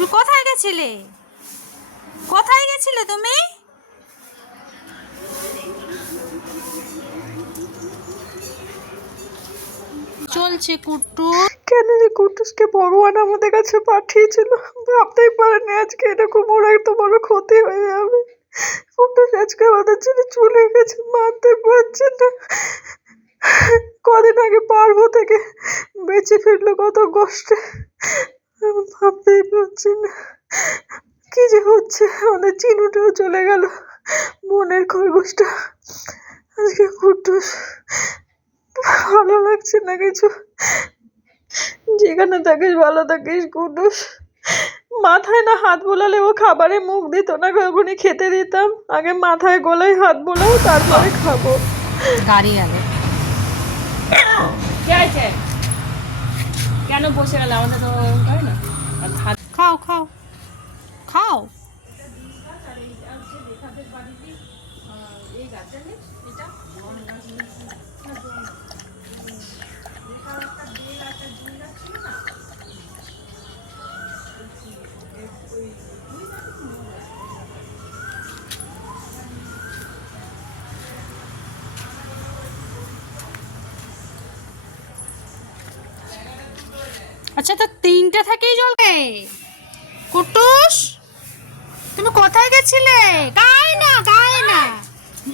তুমি কোথায় গেছিলে? কোথায় গেছিলে তুমি? চলছে কুট্টু। কেন যে কুটুসকে ভগবান আমাদের কাছে পাঠিয়েছিল ভাবতেই পারেনি আজকে এরকম ওর এত বড় ক্ষতি হয়ে যাবে। কুটুস আজকে আমাদের ছেড়ে চলে গেছে, মানতে পারছে না। কদিন আগে পার্বো থেকে বেঁচে ফিরলো কত কষ্টে, ভাবতেই পারছি না কি যে হচ্ছে। আমাদের চিনুটাও চলে গেল, মনের খরগোশটা। আজকে কুটুস ভালো লাগছে না কিছু। যেখানে থাকিস ভালো থাকিস কুটুস। মাথায় না হাত বোলালে ও খাবারে মুখ দিত না, ওখানে খেতে দিতাম। আগে মাথায় গলায় হাত বোলাও তারপরে খাবো। গাড়ি গেল। কেন বসে গেল? আমাদের তো করে না। খাও খাও খাও। আচ্ছা, তো 3টে থেকেই জ্বলবে। কুটুস, তুমি কোথায় গেছিলে? গায়ে না,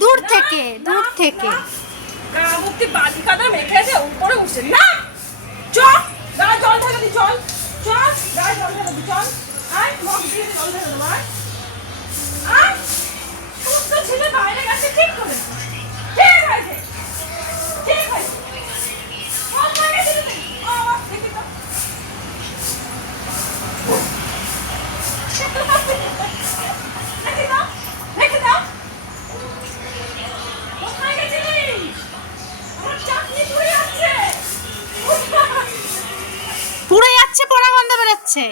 দূর থেকে মুক্তি বাদি কাদা মেখে আছে, উপরে উঠছে না। চল গা জল ঢেলে দি, চল চল গা জল ঢেলে দি, চল আয় মুখ দিয়ে জল ঢেলে দেবো। আয় সুস্থ ছেলে বাইরে গেছে, ঠিক করে ঠিক আছে ঠিক আছে। পুড়ে যাচ্ছে, পোড়া গন্ধ বেরোচ্ছে।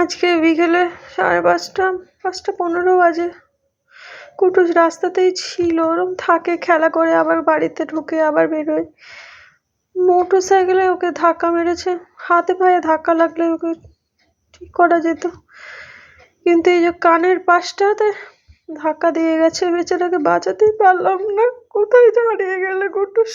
আজকে বিকেলে 5:30 বাজে। কুটুস রাস্তাতেই ছিল, ওরম থাকে, খেলা করে আবার বাড়িতে ঢুকে আবার বেরোয়। মোটর সাইকেলে ওকে ধাক্কা মেরেছে, হাতে পায়ে ধাক্কা লাগলে ওকে ঠিক করা যেত, কিন্তু এই যে কানের পাশটাতে ধাক্কা দিয়ে গেছে। বেচারাকে বাঁচাতেই পারলাম না। কোথায় হারিয়ে গেলে কুটুস?